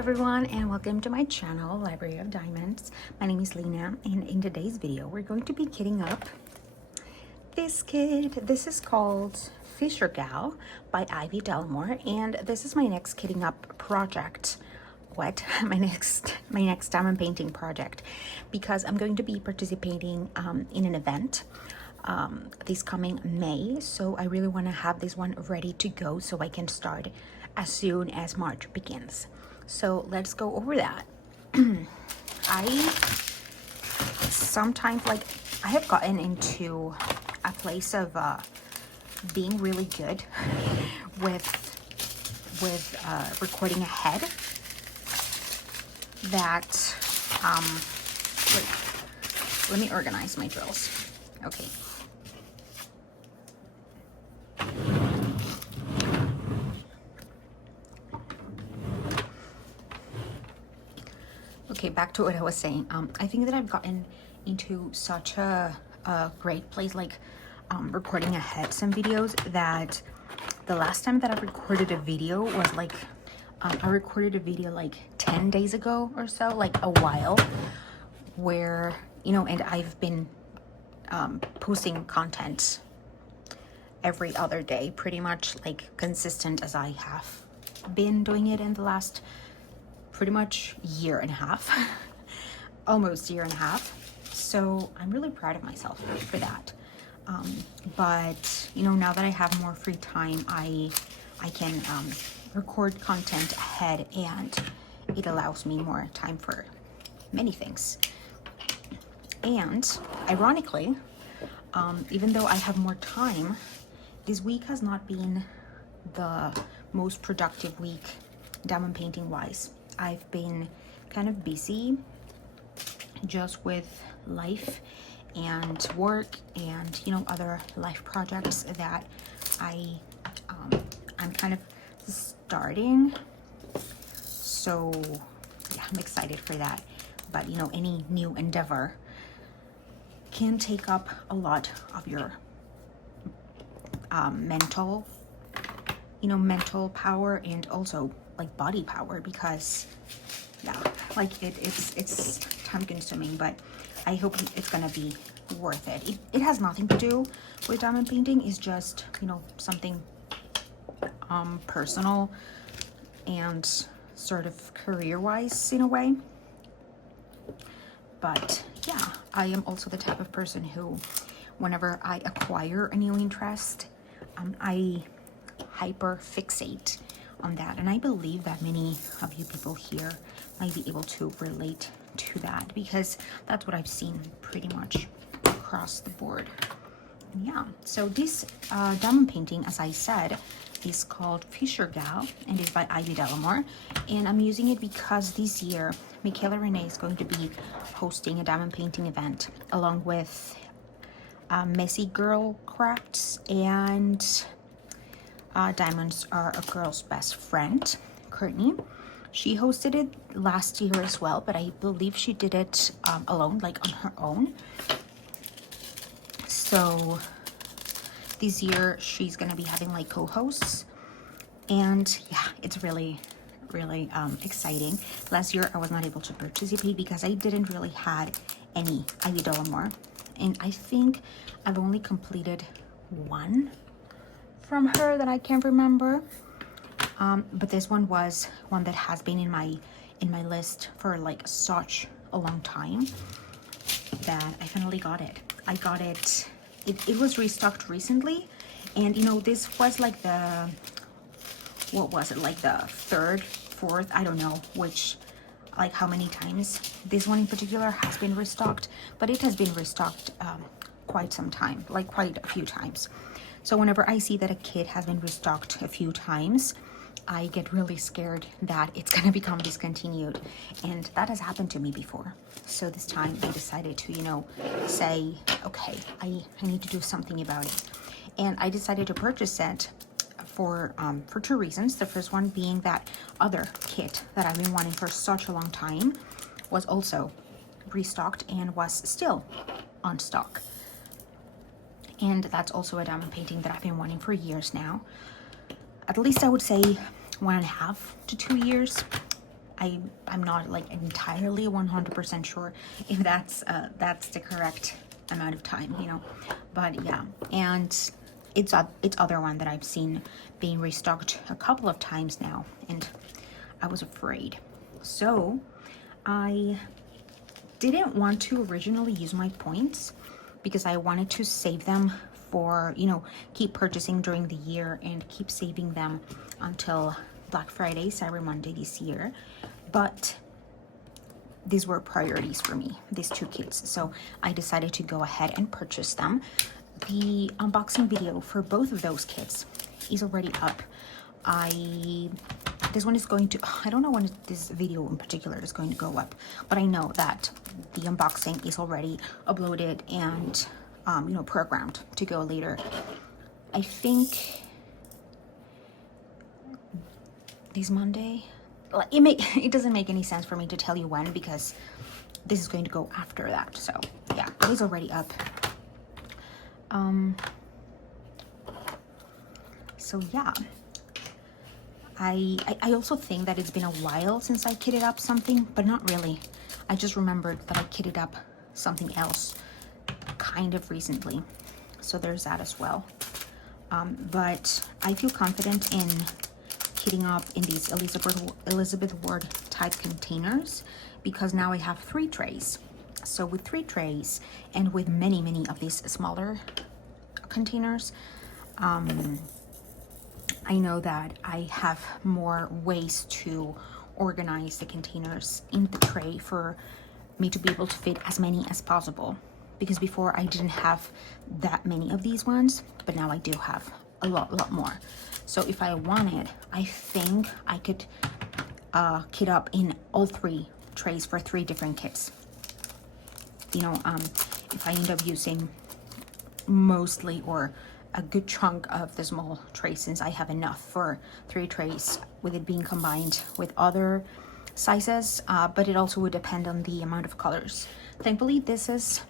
everyone, and welcome to my channel, Library of Diamonds. My name is Lena, and in today's video we're going to be kitting up this kit. This is called Fishergal by Dolamore, and this is my next kitting up project. My next diamond painting project, because I'm going to be participating in an event this coming May, so I really want to have this one ready to go so I can start as soon as March begins. So let's go over that. I sometimes, I have gotten into a place of being really good with recording ahead. That wait, let me organize my drills. Okay. Okay, back to what I was saying. I think that I've gotten into such a great place, recording ahead some videos, that the last time that I recorded a video was I recorded a video 10 days ago or so, a while, where, and I've been posting content every other day, pretty much consistent as I have been doing it in the last pretty much year and a half, almost year and a half. So I'm really proud of myself for that. But now that I have more free time, I can record content ahead, and it allows me more time for many things. And ironically, even though I have more time, this week has not been the most productive week diamond painting wise. I've been kind of busy just with life and work and other life projects that I'm kind of starting. So yeah, I'm excited for that. But any new endeavor can take up a lot of your mental power, and also body power, because yeah, it's time consuming, but I hope it's gonna be worth it. It has nothing to do with diamond painting. It's just something personal and sort of career-wise in a way. But yeah, I am also the type of person who, whenever I acquire a new interest, I hyper fixate on that, and I believe that many of you people here might be able to relate to that, because that's what I've seen pretty much across the board. Yeah, so this diamond painting, as I said, is called Fishergal and is by Dolamore, and I'm using it because this year Michaela Renee is going to be hosting a diamond painting event along with Messy Girl Crafts and Diamonds Are a Girl's Best Friend, Courtney. She hosted it last year as well, but I believe she did it alone, on her own. So this year she's gonna be having co-hosts, and yeah, it's really exciting. Last year I was not able to participate because I didn't really had any Ivy Dolamore, and I think I've only completed one from her that I can't remember. But this one was one that has been in my list for such a long time, that I finally got it. I got it. It was restocked recently, and this was the, what was it, the third, fourth, I don't know which, how many times this one in particular has been restocked, but it has been restocked quite some time, quite a few times. So whenever I see that a kit has been restocked a few times, I get really scared that it's gonna become discontinued, and that has happened to me before. So this time I decided to say, okay, I need to do something about it, and I decided to purchase it for two reasons. The first one being that other kit that I've been wanting for such a long time was also restocked and was still on stock. And that's also a diamond painting that I've been wanting for years now. At least I would say 1.5 to 2 years. I'm not like entirely 100% sure if that's the correct amount of time, you know. But yeah, and it's other one that I've seen being restocked a couple of times now, and I was afraid. So I didn't want to originally use my points because I wanted to save them for, you know, keep purchasing during the year and keep saving them until Black Friday, Cyber Monday this year. But these were priorities for me, these two kits. So I decided to go ahead and purchase them. The unboxing video for both of those kits is already up. This one is going to, I don't know when this video in particular is going to go up, but I know that the unboxing is already uploaded and, you know, programmed to go later. I think this Monday, it doesn't make any sense for me to tell you when, because this is going to go after that. So yeah, it is already up. So yeah, I also think that it's been a while since I kitted up something, but not really. I just remembered that I kitted up something else kind of recently, so there's that as well. But I feel confident in kitting up in these Elizabeth Ward type containers because now I have 3 trays. So with 3 trays and with many of these smaller containers, I know that I have more ways to organize the containers in the tray for me to be able to fit as many as possible. Because before I didn't have that many of these ones, but now I do have a lot more. So if I wanted, I think I could kit up in all 3 trays for 3 different kits. You know, if I end up using mostly or a good chunk of the small tray, since I have enough for 3 trays with it being combined with other sizes, but it also would depend on the amount of colors. Thankfully, this is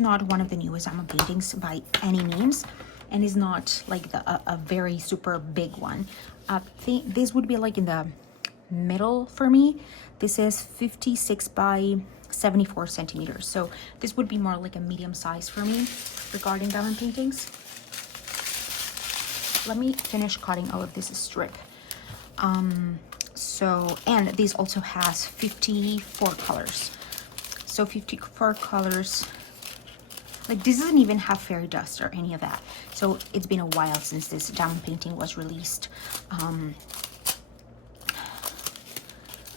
not one of the newest diamond paintings by any means, and is not like a very super big one. I think this would be like in the middle for me. This is 56 by 74 centimeters, so this would be more like a medium size for me regarding diamond paintings. Let me finish cutting all of this strip. So, and this also has 54 colors. So 54 colors. Like, this doesn't even have fairy dust or any of that. So it's been a while since this diamond painting was released.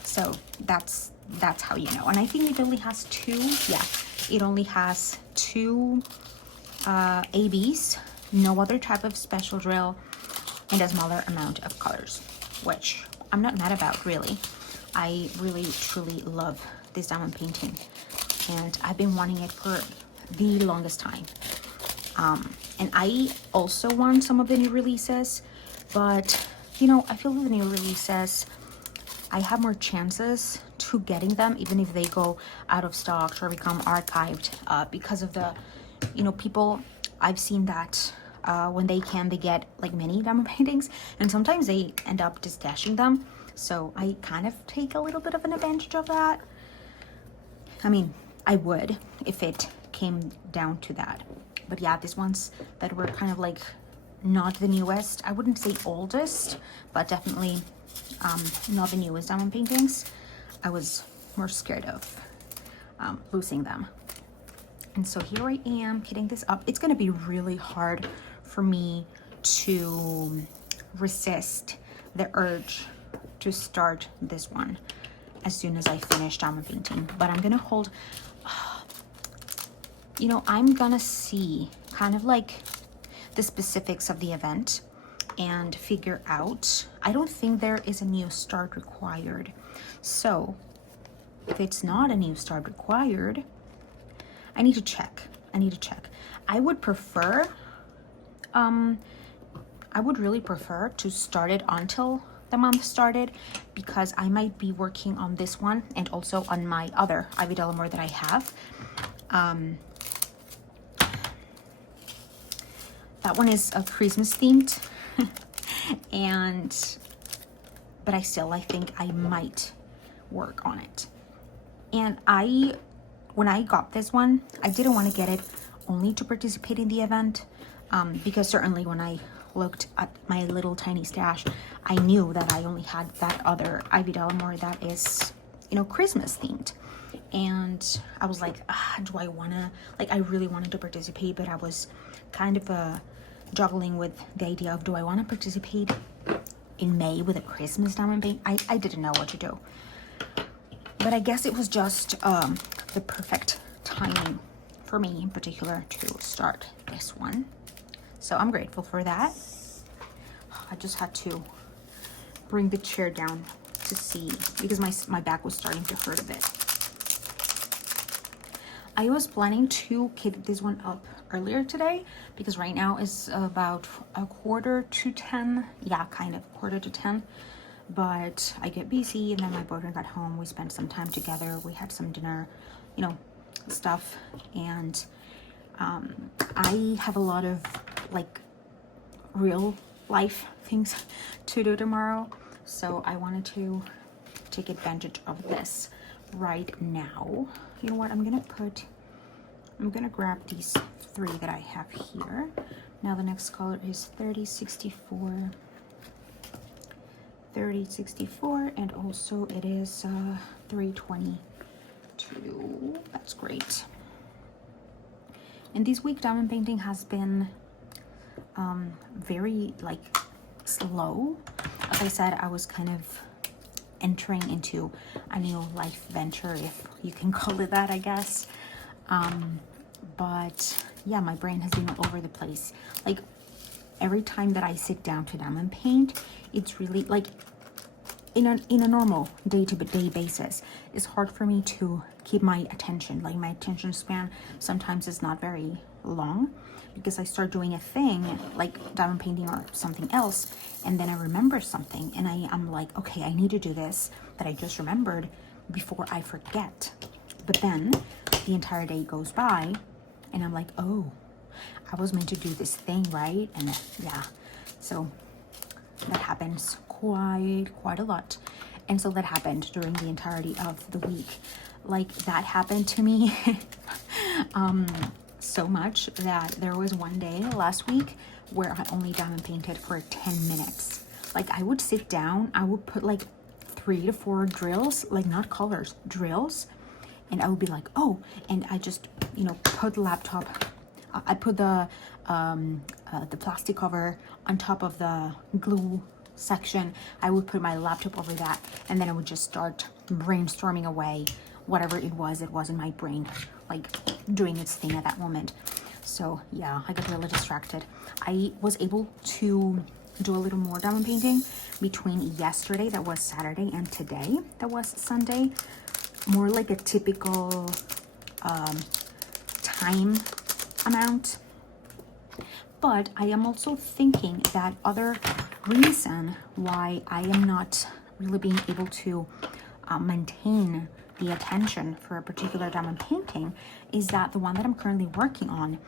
So that's how you know. And I think it only has 2. Yeah, it only has 2 ABs, no other type of special drill, and a smaller amount of colors, which I'm not mad about, really. I really truly love this diamond painting, and I've been wanting it for the longest time. And I also want some of the new releases, but you know, I feel with the new releases I have more chances to getting them, even if they go out of stock or become archived, because of the, you know, people. I've seen that when they get like many diamond paintings, and sometimes they end up just stashing them. So I kind of take a little bit of an advantage of that. I mean, I would if it came down to that. But yeah, these ones that were kind of like not the newest, I wouldn't say oldest, but definitely not the newest diamond paintings, I was more scared of losing them. And so here I am kitting this up. It's going to be really hard for me to resist the urge to start this one as soon as I finish diamond painting. But I'm going to hold, you know, I'm going to see kind of like the specifics of the event and figure out. I don't think there is a new start required. So if it's not a new start required, I need to check. I would prefer, I would really prefer to start it until the month started, because I might be working on this one and also on my other Ivy Dolamore that I have. That one is a Christmas themed, but I think I might work on it. And when I got this one, I didn't want to get it only to participate in the event, because certainly when I looked at my little tiny stash, I knew that I only had that other Ivy Dolamore that is, you know, Christmas themed. And I was like, do I wanna, like, I really wanted to participate, but I was kind of juggling with the idea of, do I want to participate in May with a Christmas diamond paint? I didn't know what to do, but I guess it was just the perfect timing for me in particular to start this one. So I'm grateful for that. I just had to bring the chair down to see, because my back was starting to hurt a bit. I was planning to keep this one up earlier today, because right now is about 9:45. Yeah, kind of 9:45. But I get busy, and then my boyfriend got home. We spent some time together. We had some dinner, you know, stuff. And I have a lot of like real life things to do tomorrow. So I wanted to take advantage of this right now. You know what, I'm gonna grab these 3 that I have here. Now the next color is 3064, and also it is 322. That's great. And this week diamond painting has been very like slow. As I said, I was kind of entering into a new life venture, if you can call it that, I guess. But yeah, my brain has been all over the place. Like every time that I sit down to diamond paint, it's really like in a normal day-to-day basis, it's hard for me to keep my attention. Like my attention span sometimes is not very long, because I start doing a thing like diamond painting or something else, and then I remember something, and I'm like, okay, I need to do this that I just remembered before I forget. But then the entire day goes by, and I'm like, oh, I was meant to do this thing, right? And yeah, so that happens quite a lot. And so that happened during the entirety of the week. Like that happened to me so much that there was one day last week where I only diamond painted for 10 minutes. Like I would sit down, I would put like 3 to 4 drills, like not colors, drills, and I would be like, oh, and I just, you know, put the laptop, I put the plastic cover on top of the glue section. I would put my laptop over that, and then I would just start brainstorming away whatever it was in my brain, like doing its thing at that moment. So yeah, I got really distracted. I was able to do a little more diamond painting between yesterday, that was Saturday, and today, that was Sunday. More like a typical time amount. But I am also thinking that other reason why I am not really being able to maintain the attention for a particular diamond painting is that the one that I'm currently working on,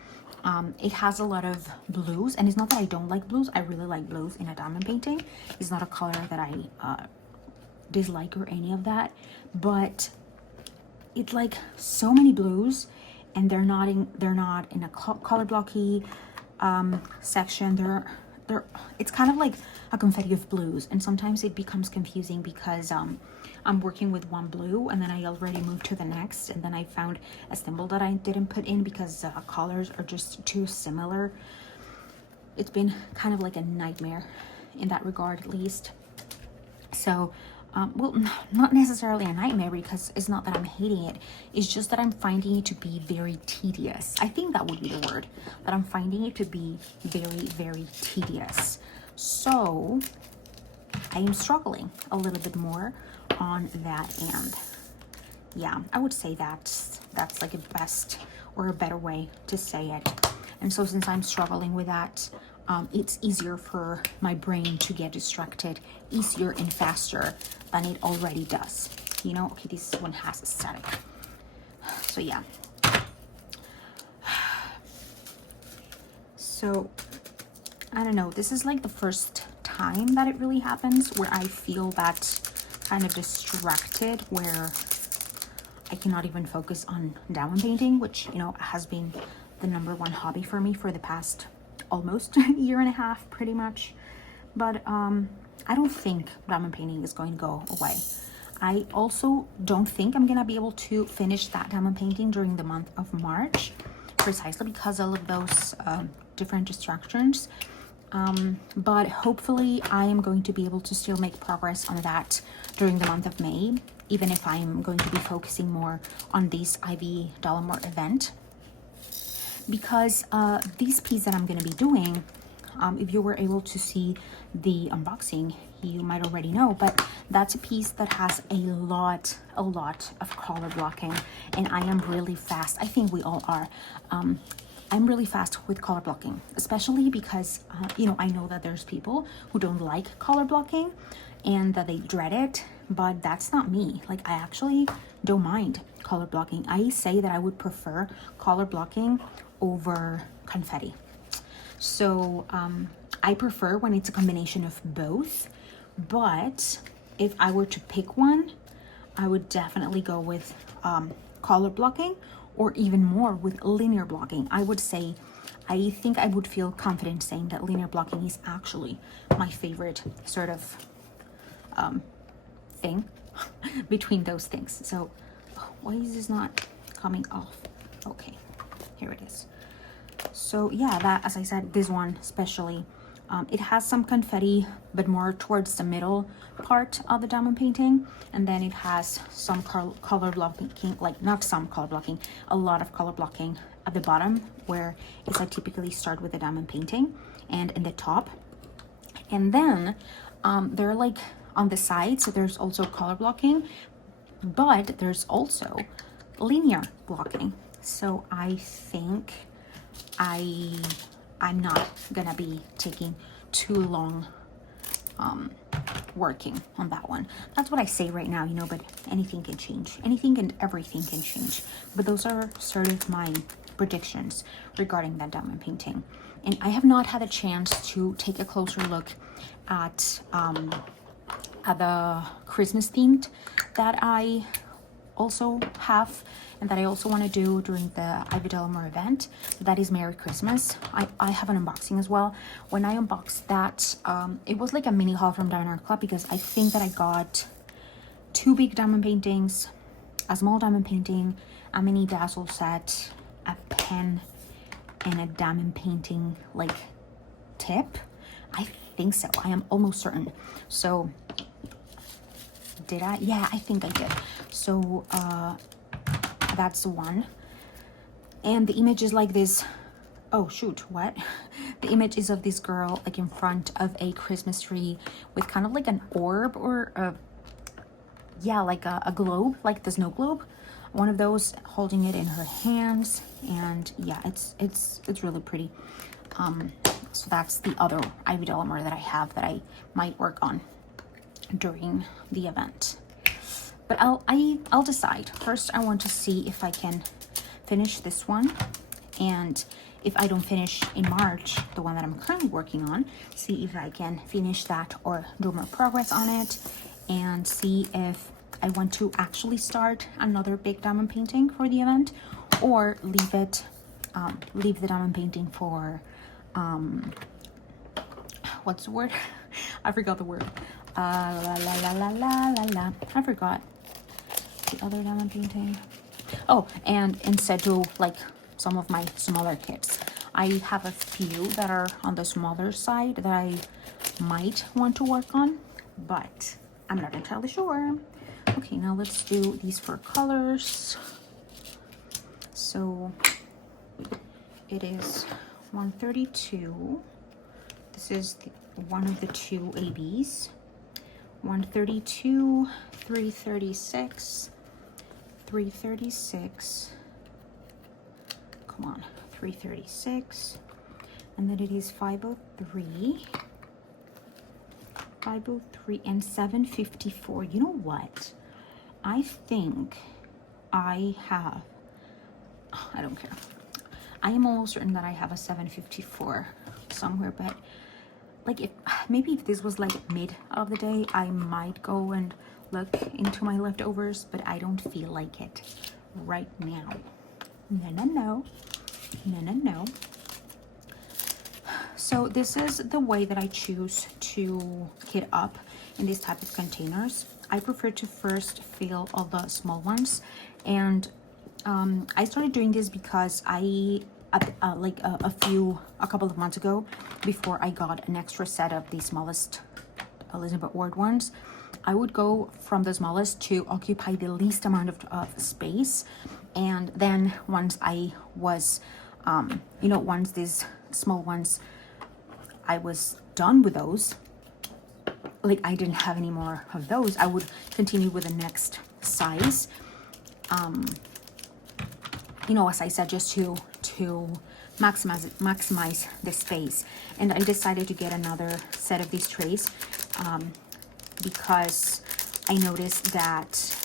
it has a lot of blues. And it's not that I don't like blues, I really like blues in a diamond painting. It's not a color that I dislike or any of that, but it's like so many blues, and they're not in a color blocky section. They're it's kind of like a confetti of blues, and sometimes it becomes confusing because I'm working with one blue and then I already moved to the next, and then I found a symbol that I didn't put in because colors are just too similar. It's been kind of like a nightmare in that regard, at least. So well, not necessarily a nightmare, because it's not that I'm hating it, it's just that I'm finding it to be very tedious. I think that would be the word, that I'm finding it to be very tedious. So I am struggling a little bit more on that end. Yeah, I would say that's like a best or a better way to say it. And so since I'm struggling with that, it's easier for my brain to get distracted easier and faster than it already does. You know, okay, this one has a static. So yeah. So I don't know, this is like the first time that it really happens where I feel that kind of distracted where I cannot even focus on diamond painting, which, you know, has been the #1 hobby for me for the past almost year and a half, pretty much. But I don't think diamond painting is going to go away. I also don't think I'm gonna be able to finish that diamond painting during the month of March, precisely because of those different distractions. But hopefully I am going to be able to still make progress on that during the month of May, even if I'm going to be focusing more on this Ivy Dolamore event. Because this piece that I'm going to be doing, if you were able to see the unboxing, you might already know, but that's a piece that has a lot of color blocking, and I am really fast. I think we all are. I'm really fast with color blocking, especially because, you know, I know that there's people who don't like color blocking and that they dread it, but that's not me. Like, I actually don't mind color blocking. I say that I would prefer color blocking over confetti. So I prefer when it's a combination of both, but if I were to pick one, I would definitely go with color blocking, or even more with linear blocking. I would say, I think I would feel confident saying that linear blocking is actually my favorite sort of thing between those things. So why is this not coming off? Okay, here it is. So yeah, that, as I said, this one especially, it has some confetti, but more towards the middle part of the diamond painting, and then it has some color blocking, like not some color blocking, a lot of color blocking at the bottom, where I typically start with the diamond painting, and in the top. And then they're like on the sides, so there's also color blocking, but there's also linear blocking. So I think I'm not gonna be taking too long working on that one. That's what I say right now, you know, but anything can change. Anything and everything can change. But those are sort of my predictions regarding that diamond painting. And I have not had a chance to take a closer look at the Christmas themed that I also have and that I also want to do during the Ivy Dolamore event. That is Merry Christmas. I have an unboxing as well. When I unboxed that, it was like a mini haul from Diamond Art Club, because I think that I got 2 big diamond paintings, a small diamond painting, a mini dazzle set, a pen, and a diamond painting like tip. I think so. I am almost certain. So did I? Yeah, I think I did. So that's the one. And the image is like this. Oh shoot, what? The image is of this girl like in front of a Christmas tree with kind of like an orb, or like a globe, like the snow globe, one of those, holding it in her hands. And yeah, it's really pretty. So that's the other Ivy Dolamore that I have that I might work on during the event. But I'll decide. First, I want to see if I can finish this one, and if I don't finish in March, the one that I'm currently working on, see if I can finish that or do more progress on it, and see if I want to actually start another big diamond painting for the event, or leave the diamond painting for what's the word? I forgot the word. I forgot the other diamond painting. Oh, and instead do like some of my smaller kits. I have a few that are on the smaller side that I might want to work on, but I'm not entirely sure. Okay, now let's do these for colors. So it is 132. This is one of the 2 ABs. 132, 336, 336. Come on, 336. And then it is 503. 503 and 754. You know what? I think I have, I don't care. I am almost certain that I have a 754 somewhere, but like if this was like mid of the day, I might go and look into my leftovers, but I don't feel like it right now. No. So this is the way that I choose to kit up in these type of containers. I prefer to first fill all the small ones, and I started doing this because a couple of months ago, before I got an extra set of the smallest Elizabeth Ward ones, I would go from the smallest to occupy the least amount of space, and then once I was once these small ones, I was done with those, like I didn't have any more of those, I would continue with the next size, as I said, just to maximize the space. And I decided to get another set of these trays because I noticed that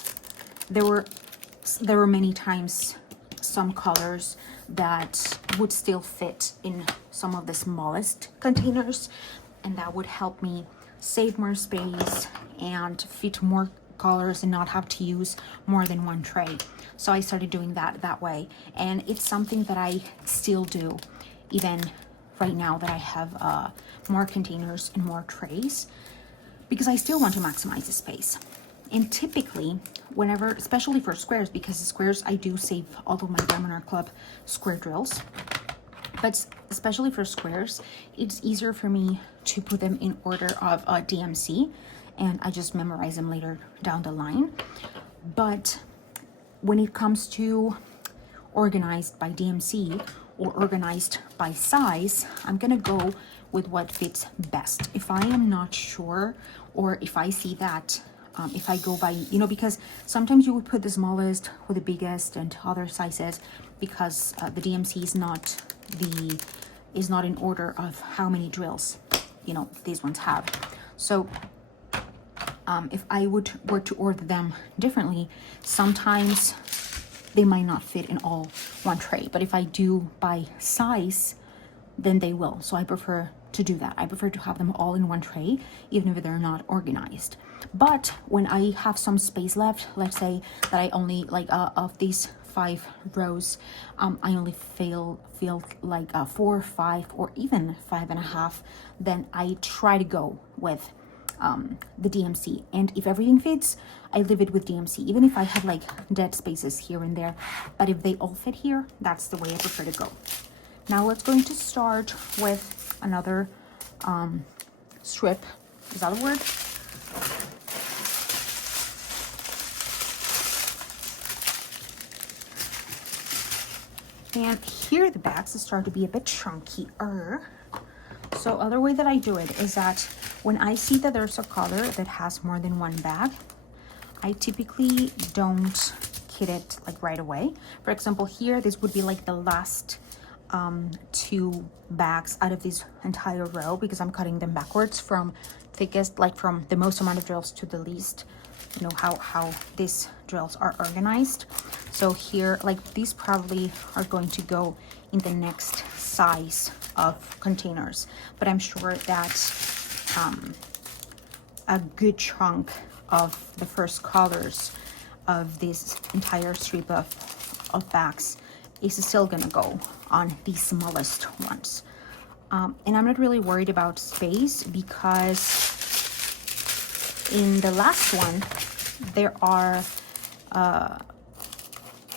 there were many times some colors that would still fit in some of the smallest containers, and that would help me save more space and fit more colors and not have to use more than one tray. So I started doing that way, and it's something that I still do even right now that I have more containers and more trays, because I still want to maximize the space. And typically, whenever, especially for squares, because the squares, I do save all of my Dolamore Club square drills, but especially for squares, it's easier for me to put them in order of DMC, and I just memorize them later down the line. But when it comes to organized by DMC or organized by size, I'm gonna go with what fits best. If I am not sure, or if I see that if I go by, because sometimes you would put the smallest with the biggest and other sizes, because the DMC is not in order of how many drills these ones have. So if I were to order them differently, sometimes they might not fit in all one tray, but if I do by size, then they will. So I prefer to do that. I prefer to have them all in one tray, even if they're not organized. But when I have some space left, let's say that I only of these 5 rows, I only feel like 4, 5, or even 5.5, then I try to go with the DMC. And if everything fits, I leave it with DMC, even if I have like dead spaces here and there. But if they all fit here, that's the way I prefer to go. Now let's going to start with another strip. Is that a word? And here the bags start to be a bit chunkier. So other way that I do it is that when I see that there's a color that has more than one bag, I typically don't kit it like right away. For example, here, this would be like the last 2 bags out of this entire row, because I'm cutting them backwards from thickest, like from the most amount of drills to the least, how these drills are organized. So here, like these probably are going to go in the next size of containers, but I'm sure that a good chunk of the first colors of this entire strip of bags is still gonna go on the smallest ones. And I'm not really worried about space, because in the last one there are a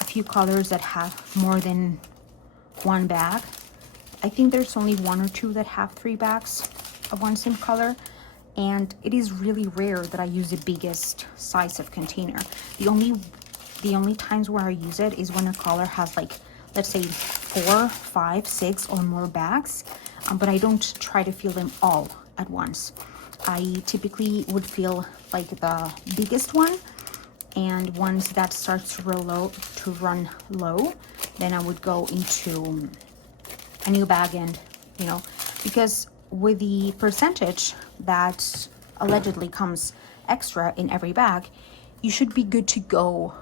few colors that have more than one bag. I think there's only 1 or 2 that have 3 bags of one same color, and it is really rare that I use the biggest size of container. The only times where I use it is when a color has, like, let's say 4, 5, 6 or more bags, but I don't try to fill them all at once. I typically would fill like the biggest one, and once that starts to run low, then I would go into a new bag. And because with the percentage that allegedly comes extra in every bag, you should be good to go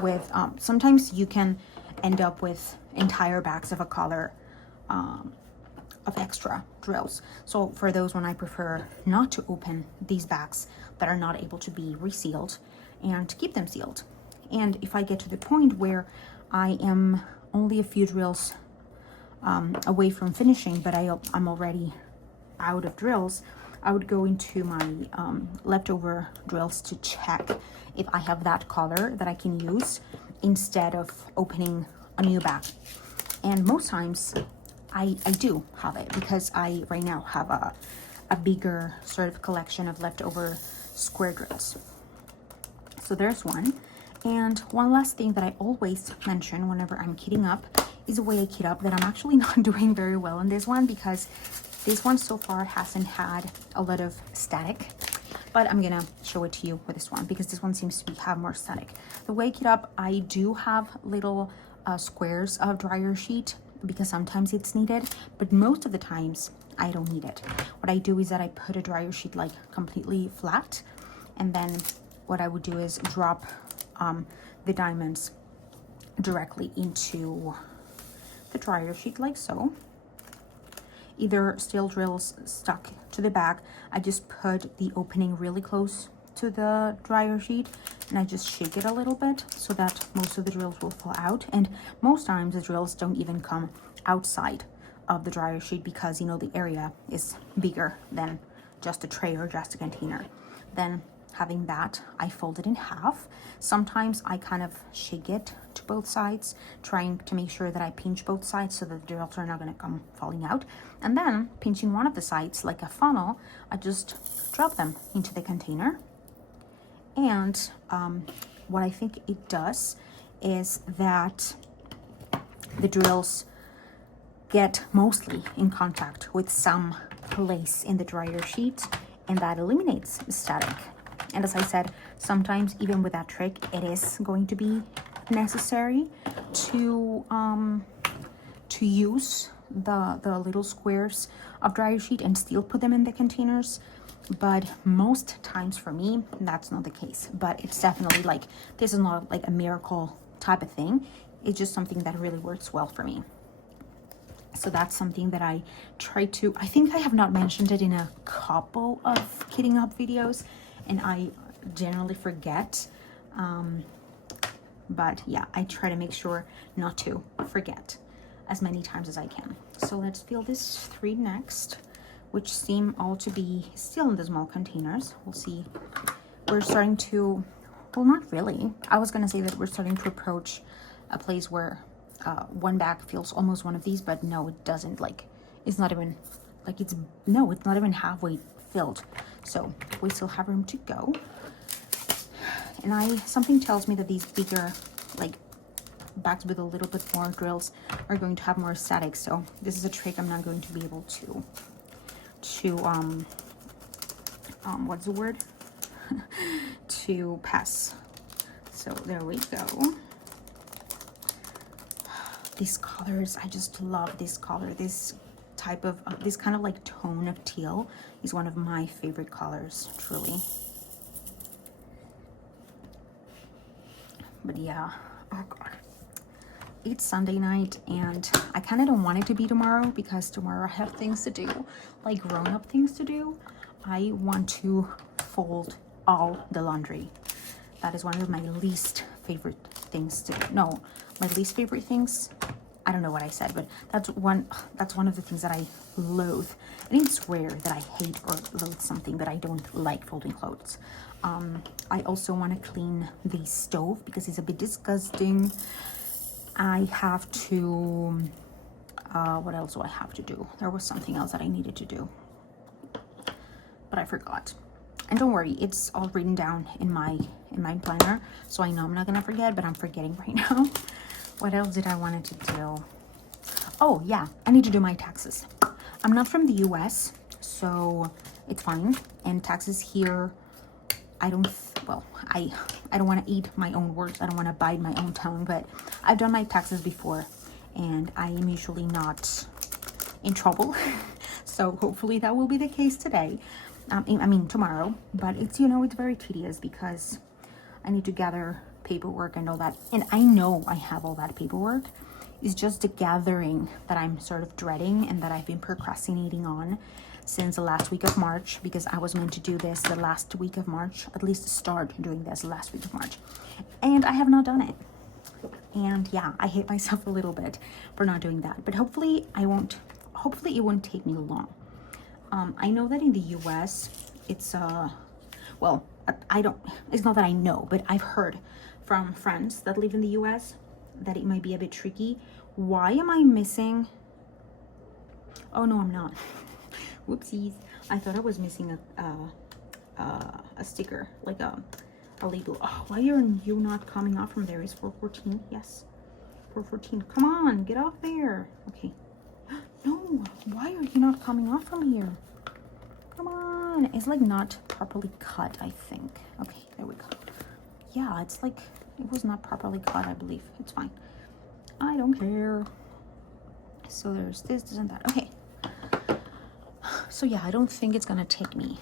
with sometimes you can end up with entire bags of a color of extra drills. So for those one, I prefer not to open these bags that are not able to be resealed and to keep them sealed. And if I get to the point where I am only a few drills away from finishing, but I'm already out of drills, I would go into my leftover drills to check if I have that color that I can use instead of opening a new bag. And most times I do have it, because I right now have a bigger sort of collection of leftover square drills. So there's one. And one last thing that I always mention whenever I'm kitting up is a way I kit up that I'm actually not doing very well in this one, because this one so far hasn't had a lot of static, but I'm gonna show it to you with this one because this one seems to have more static. The way I kit up, I do have little squares of dryer sheet because sometimes it's needed, but most of the times I don't need it. What I do is that I put a dryer sheet like completely flat, and then what I would do is drop the diamonds directly into the dryer sheet like so. Either steel drills stuck to the bag, I just put the opening really close to the dryer sheet and I just shake it a little bit so that most of the drills will fall out. And most times the drills don't even come outside of the dryer sheet because, you know, the area is bigger than just a tray or just a container. Then having that, I fold it in half. Sometimes I kind of shake it to both sides, trying to make sure that I pinch both sides so that the drills are not going to come falling out. And then pinching one of the sides like a funnel, I just drop them into the container. And what I think it does is that the drills get mostly in contact with some place in the dryer sheet, and that eliminates static. And as I said, sometimes even with that trick, it is going to be necessary to use the little squares of dryer sheet and still put them in the containers. But most times for me, that's not the case. But it's definitely like, this is not like a miracle type of thing. It's just something that really works well for me. So that's something that I try to, I think I have not mentioned it in a couple of kitting up videos, and I generally forget. But yeah, I try to make sure not to forget as many times as I can. So let's fill these 3 next, which seem all to be still in the small containers. We'll see. We're starting to, well, not really. I was gonna say that we're starting to approach a place where one bag fills almost one of these, but no, it doesn't. Like, it's not even, like it's not even halfway filled. So we still have room to go. And something tells me that these bigger, like, bags with a little bit more drills are going to have more static. So this is a trick I'm not going to be able to what's the word? to pass. So there we go. These colors, I just love this color. This type of, this kind of like tone of teal is one of my favorite colors, truly. But yeah, oh God. It's Sunday night and I kind of don't want it to be tomorrow because tomorrow I have things to do, like grown-up things to do. I want to fold all the laundry. That is one of my least favorite things to do. No, my least favorite things, I don't know what I said, but that's one of the things that I loathe. I didn't swear that I hate or loathe something, but I don't like folding clothes. I also want to clean the stove because it's a bit disgusting. I have to, what else do I have to do? There was something else that I needed to do, but I forgot. And don't worry, it's all written down in my planner, so I know I'm not gonna forget, but I'm forgetting right now. What else did I want to do? Oh yeah, I need to do my taxes. I'm not from the US, so it's fine. And taxes here, I don't want to eat my own words. I don't want to bite my own tongue, but I've done my taxes before and I am usually not in trouble. So hopefully that will be the case today. I mean tomorrow, but it's, you know, it's very tedious because I need to gather paperwork and all that. And I know I have all that paperwork. is just the gathering that I'm sort of dreading and that I've been procrastinating on since the last week of March, because I was meant to do this the last week of March, at least start doing this last week of March, and I have not done it. And yeah, I hate myself a little bit for not doing that, but hopefully it won't take me long. I know that in the US it's well, it's not that I know, but I've heard from friends that live in the US that it might be a bit tricky. Why am I missing? Oh no, I'm not. Whoopsies. I thought I was missing a sticker, like a label. Oh, why are you not coming off from there? Is 414? Yes, 414. Come on, get off there. Okay. No, why are you not coming off from here? Come on. It's like not properly cut, I think. Okay, there we go. Yeah, it's like it was not properly cut, I believe. It's fine. I don't care. So there's this and that. Okay. So yeah, I don't think it's gonna take me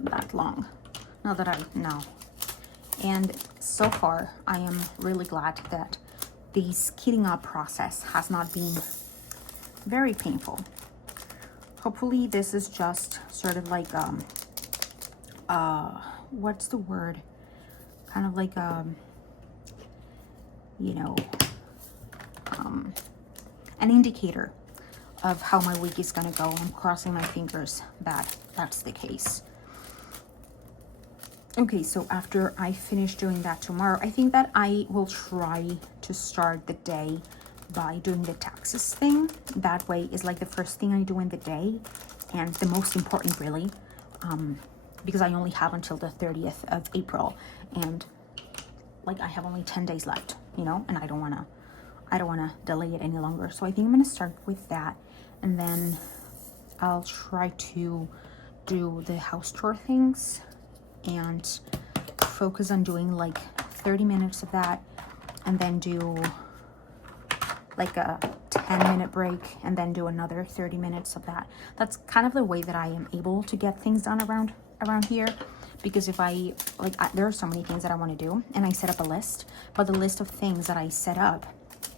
that long. Now that I know. And so far, I am really glad that this kitting up process has not been very painful. Hopefully this is just sort of like what's the word? Kind of like you know, an indicator of how my week is gonna go. I'm crossing my fingers that that's the case. Okay, so after I finish doing that tomorrow, I think that I will try to start the day by doing the taxes thing. That way is like the first thing I do in the day and the most important, really, because I only have until the 30th of April, and like I have only 10 days left, you know, and I don't want to delay it any longer. So I think I'm going to start with that, and then I'll try to do the house chore things and focus on doing like 30 minutes of that, and then do like a 10-minute break, and then do another 30 minutes of that. That's kind of the way that I am able to get things done around here, because if I there are so many things that I want to do, and I set up a list, but the list of things that I set up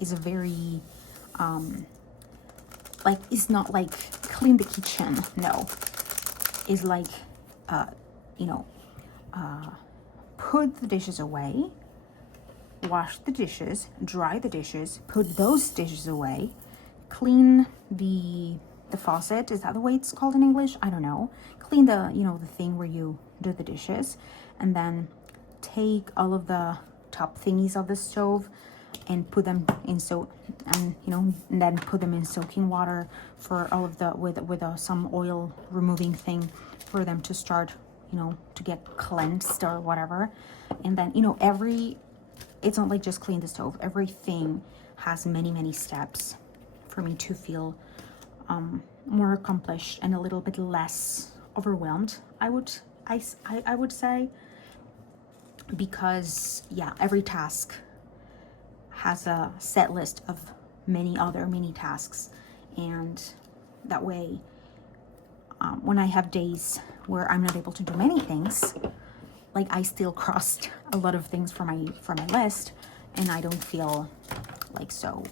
is a very like, it's not like clean the kitchen, no, it's like you know, put the dishes away, wash the dishes, dry the dishes, put those dishes away, clean the faucet. Is that the way it's called in English? I don't know. Clean the, you know, the thing where you do the dishes, and then take all of the top thingies of the stove and put them in and then put them in soaking water for all of the with some oil removing thing for them to start, you know, to get cleansed or whatever. And then, you know, it's not like just clean the stove. Everything has many steps for me to feel more accomplished and a little bit less overwhelmed, I would say, because yeah, every task has a set list of many other mini tasks, and that way when I have days where I'm not able to do many things, like I still crossed a lot of things from my list, and I don't feel like so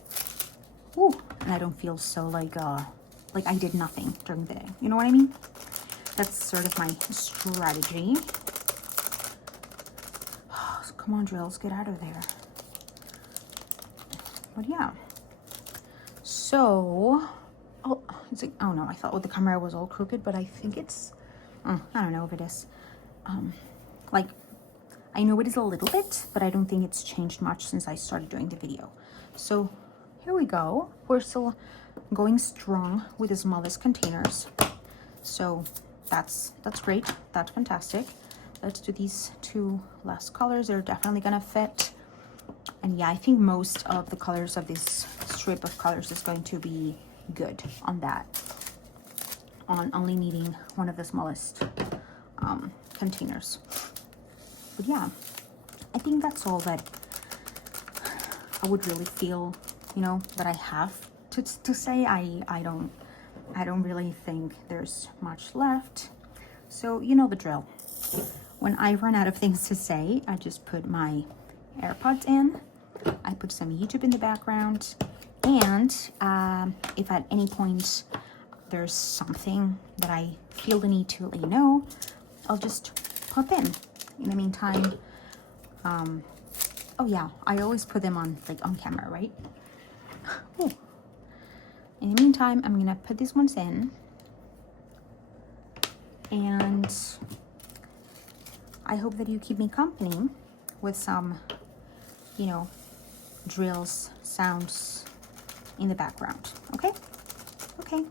and I don't feel so like I did nothing during the day. You know what I mean? That's sort of my strategy. So come on, drills, get out of there. But yeah. So, oh no, I thought the camera was all crooked, but I think it's, I don't know if it is. Like, I know it is a little bit, but I don't think it's changed much since I started doing the video. So here we go. We're still going strong with the smallest containers. So that's great. That's fantastic. Let's do these two last colors. They're definitely gonna fit. And yeah, I think most of the colors of this strip of colors is going to be good on that. On only needing one of the smallest containers. But yeah, I think that's all that I would really feel, you know, that I have to say. I don't really think there's much left. So you know the drill. When I run out of things to say, I just put my AirPods in, I put some YouTube in the background, And if at any point there's something that I feel the need to let you know, I'll just pop in. In the meantime, oh yeah, I always put them on like on camera, right? Ooh. In the meantime, I'm gonna put these ones in, and I hope that you keep me company with some, you know, drills, sounds in the background. Okay? Okay.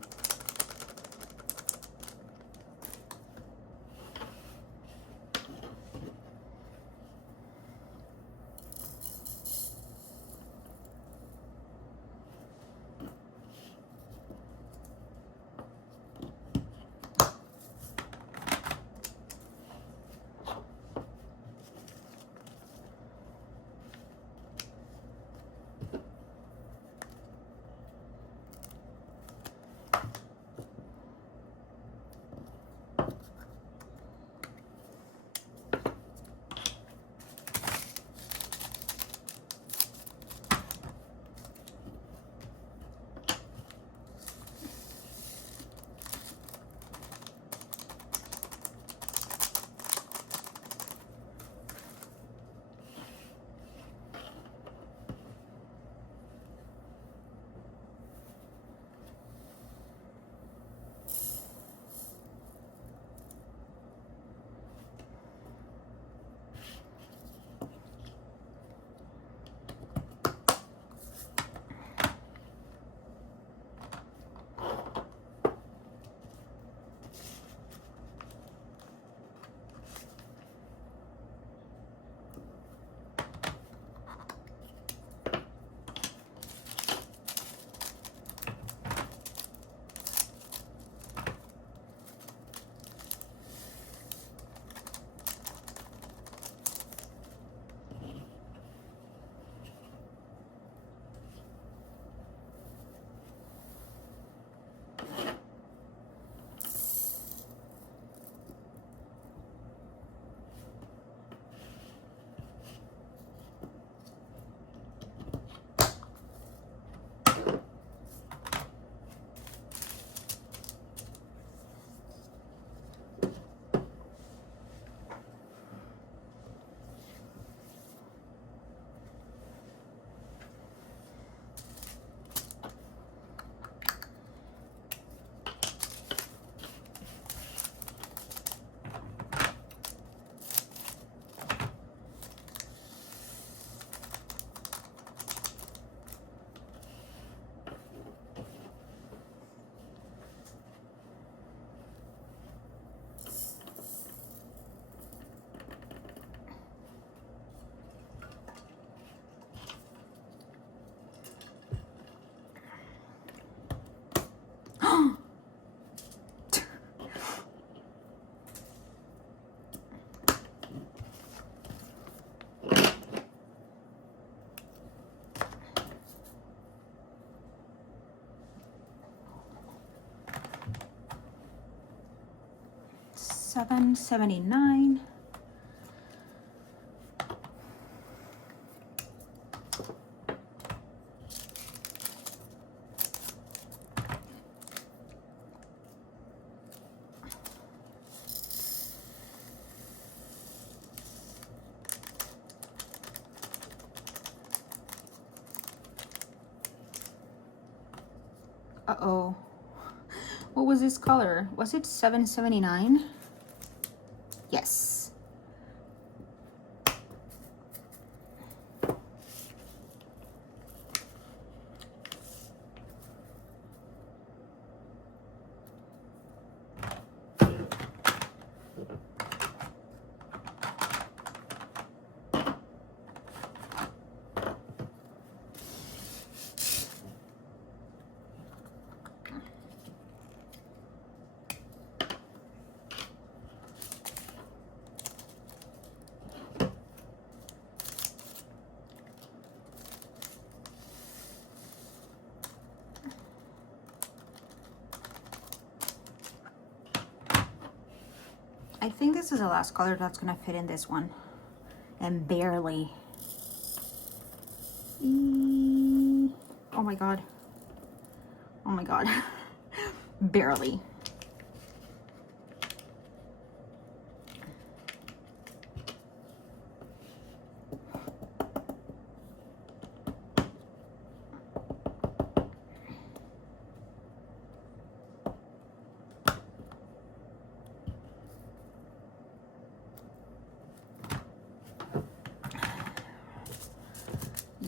$7.79. Uh-oh. What was this color? Was it $7.79? Yes. I think this is the last color that's gonna fit in this one, and barely. Oh my God. Oh my God. Barely.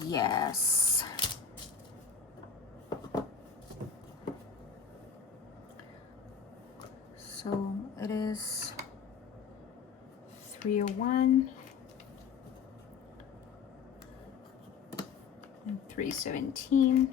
Yes. So it is 301 and 317.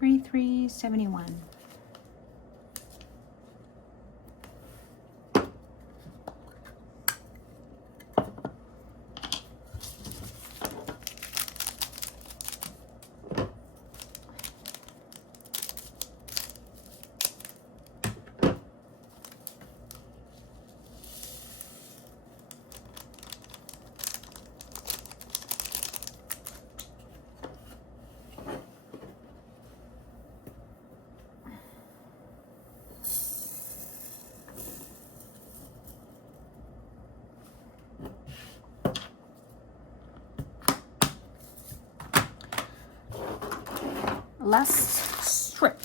$3,371. Last strip.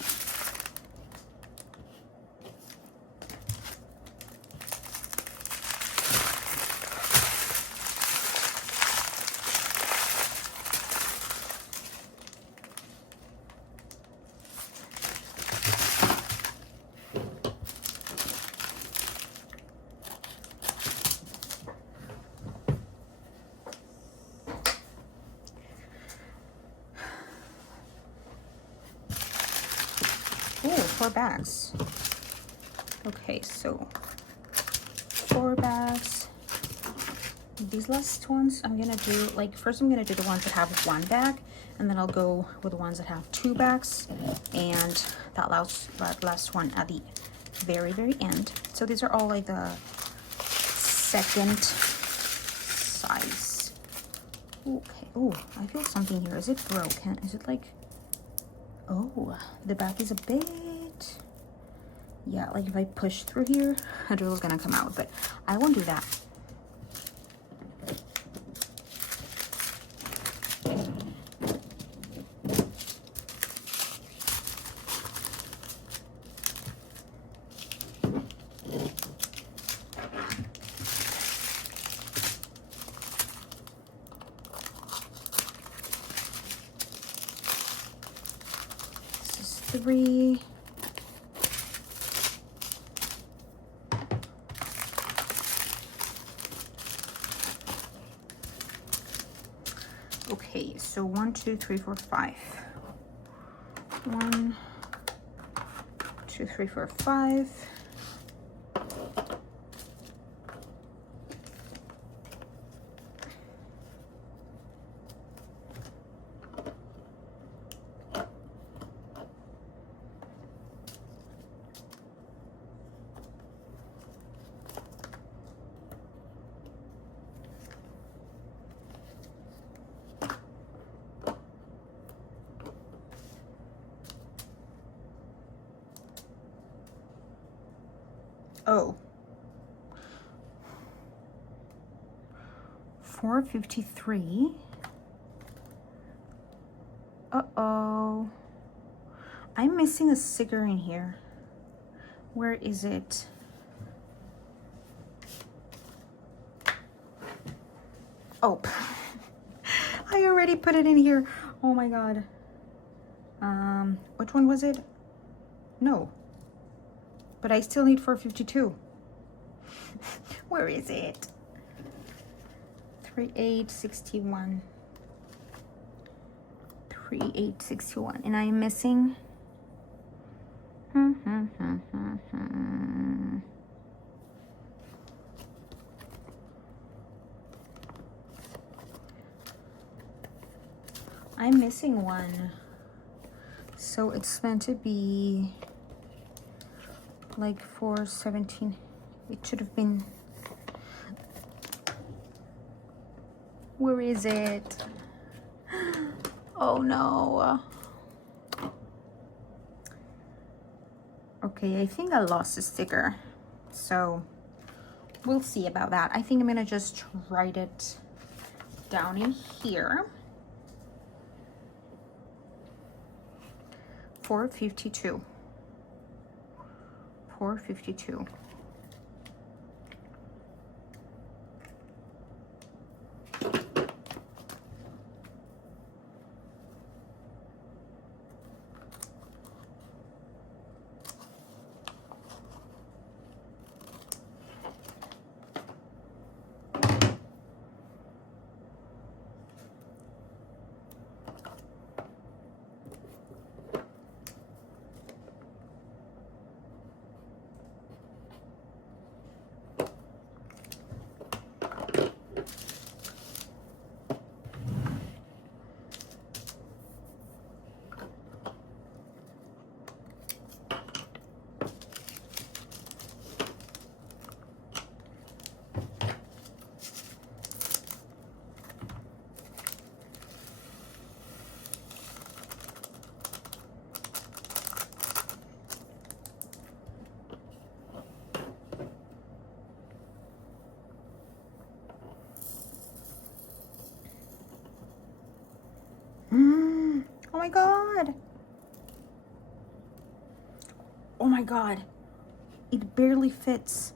Oh, 4 bags. Okay, so 4 bags. These last ones, I'm gonna do, like, first I'm gonna do the ones that have 1 bag, and then I'll go with the ones that have 2 bags, and that last one at the very, very end. So these are all like the second size. Okay. Oh, I feel something here. Is it broken? Is it like, oh, the back is a bit, yeah, like if I push through here, a drill is gonna come out, but I won't do that. This is 3. Okay, so 1, 2, 3, 4, 5. 1, 2, 3, 4, 5. Oh, 453. Uh-oh. I'm missing a sticker in here. Where is it? Oh, I already put it in here. Oh my God. Which one was it? No. But I still need 452. Where is it? 3861. 3861. And I'm missing. I'm missing one. So it's meant to be like 417. It should have been. Where is it? Oh no. Okay, I think I lost a sticker. So we'll see about that. I think I'm gonna just write it down in here. 452. 452. Oh my God. Oh my God. It barely fits.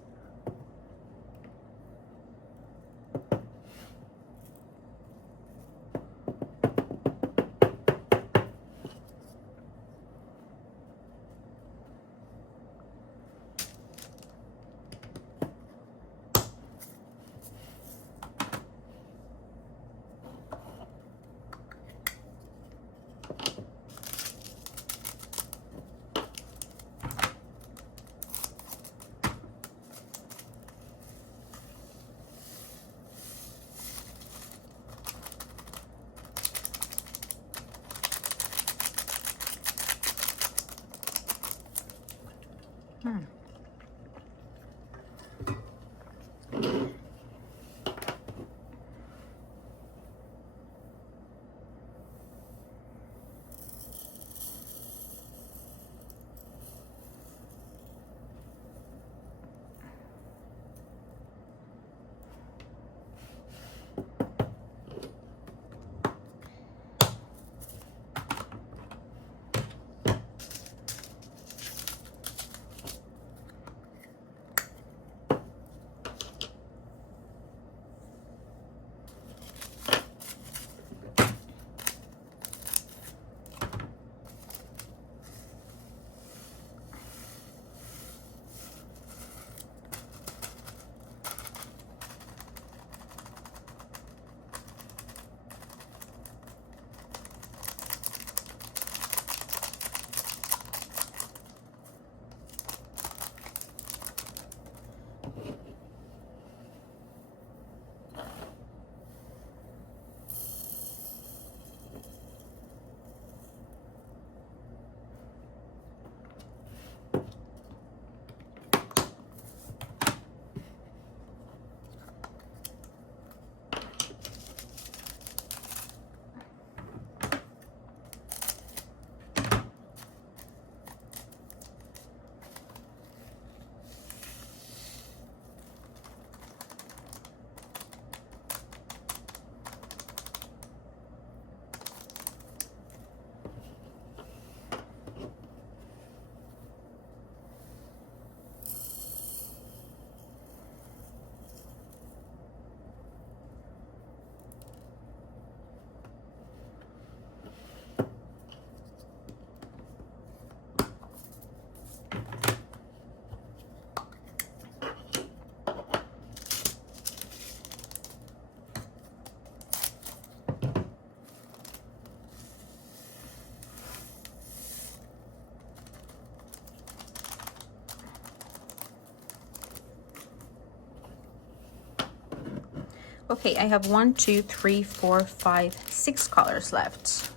Okay, I have 1, 2, 3, 4, 5, 6 colors left.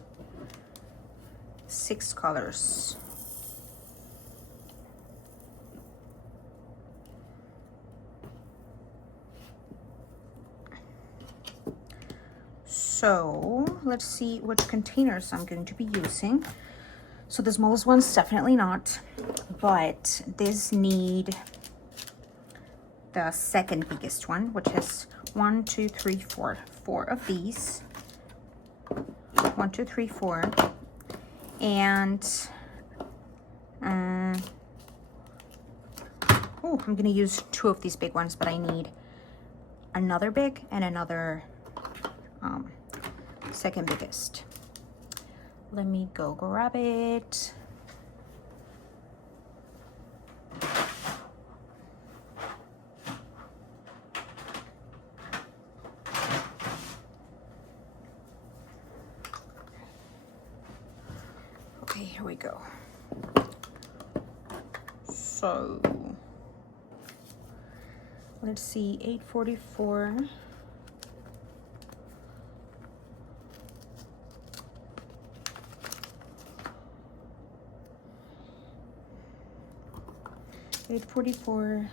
6 colors. So let's see which containers I'm going to be using. So the smallest one's definitely not, but this need the second biggest one, which is 1, 2, 3, 4. 4 of these. 1, 2, 3, 4. And oh, I'm gonna use 2 of these big ones, but I need another big and another second biggest. Let me go grab it. Okay, here we go. So let's see, 844. $8.44,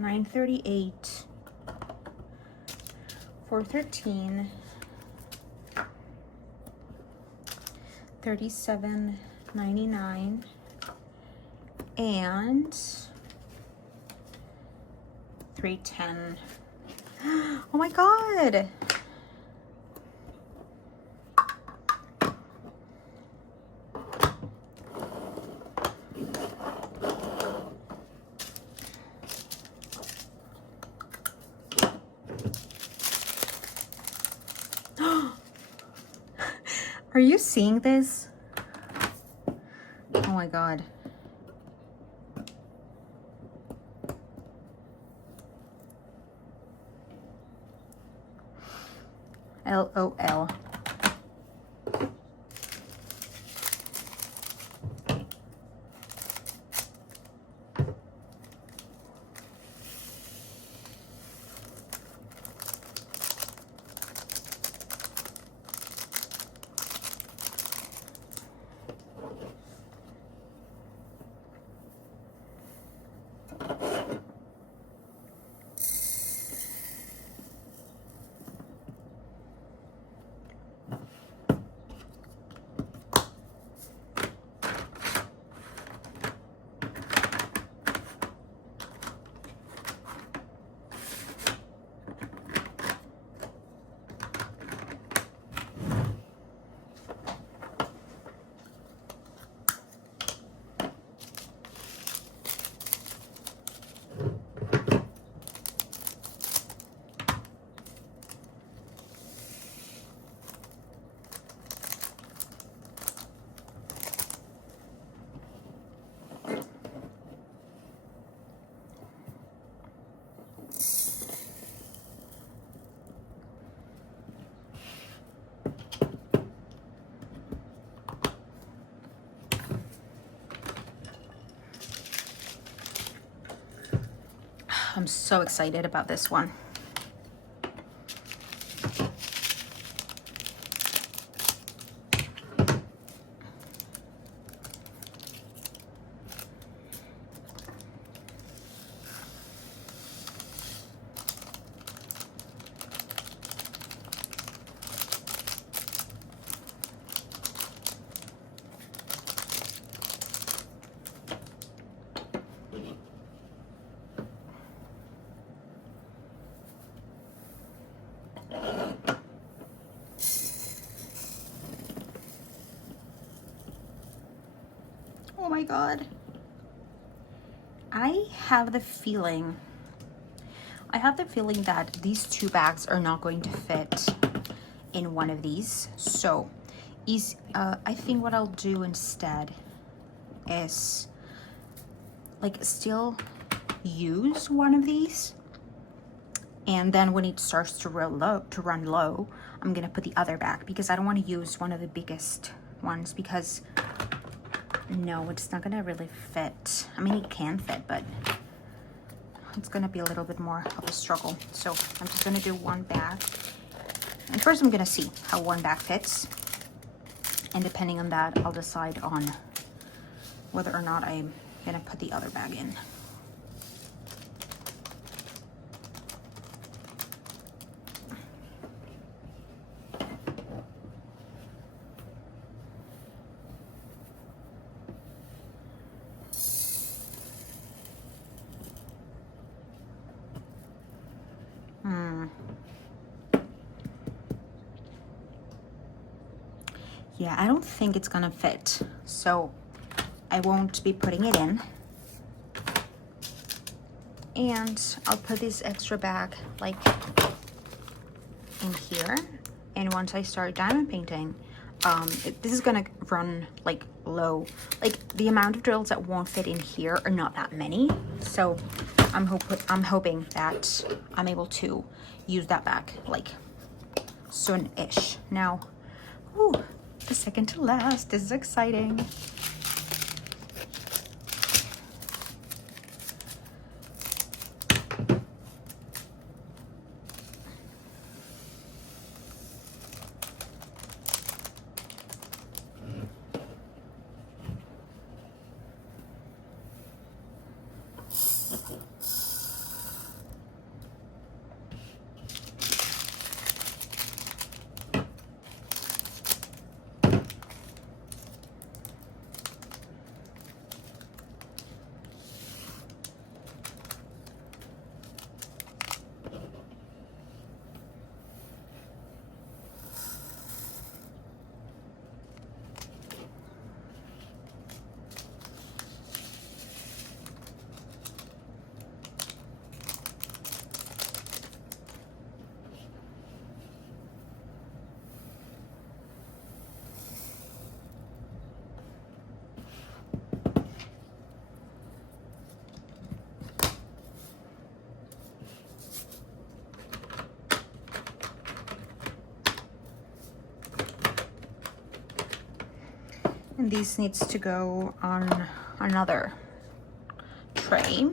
$9.38, $4.13, $37.99, and $3.10. Oh my God! Are you seeing this? Oh my God. LOL. I'm so excited about this one. Oh my God. I have the feeling that these 2 bags are not going to fit in one of these. So I think what I'll do instead is like still use one of these, and then when it starts to run low, I'm gonna put the other back, because I don't want to use one of the biggest ones, because no, it's not gonna really fit. I mean, it can fit, but it's gonna be a little bit more of a struggle. So I'm just gonna do one bag. And first I'm gonna see how one bag fits. And depending on that, I'll decide on whether or not I'm gonna put the other bag in. Yeah, I don't think it's gonna fit, so I won't be putting it in. And I'll put this extra bag like in here. And once I start diamond painting, this is gonna run like low. Like the amount of drills that won't fit in here are not that many. So I'm hoping that I'm able to use that bag like soon-ish. Now, whew, the second to last. This is exciting. And this needs to go on another tray.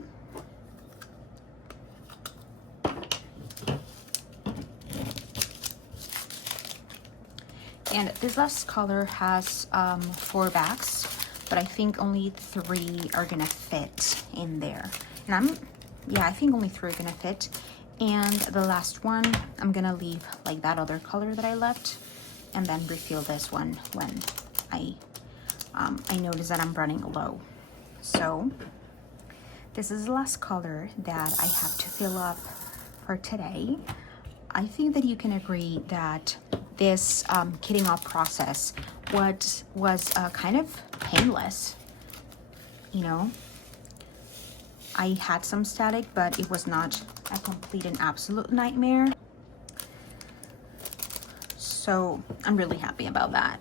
And this last color has 4 bags, but I think only 3 are gonna fit in there. And I think only 3 are gonna fit. And the last one, I'm gonna leave like that other color that I left, and then refill this one when I notice that I'm running low. So this is the last color that I have to fill up for today. I think that you can agree that this kitting up process was kind of painless. You know, I had some static, but it was not a complete and absolute nightmare. So I'm really happy about that.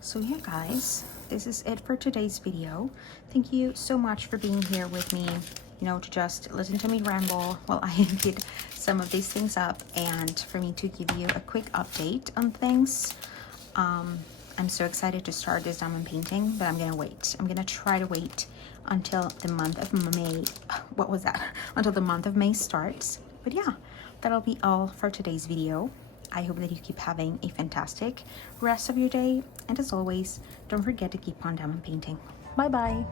So yeah, guys, this is it for today's video. Thank you so much for being here with me, you know, to just listen to me ramble while I did some of these things up, and for me to give you a quick update on things. I'm so excited to start this diamond painting, but I'm gonna wait. I'm gonna try to wait until the month of May. What was that? Until the month of May starts. But yeah, that'll be all for today's video. I hope that you keep having a fantastic rest of your day. And as always, don't forget to keep on diamond painting. Bye bye.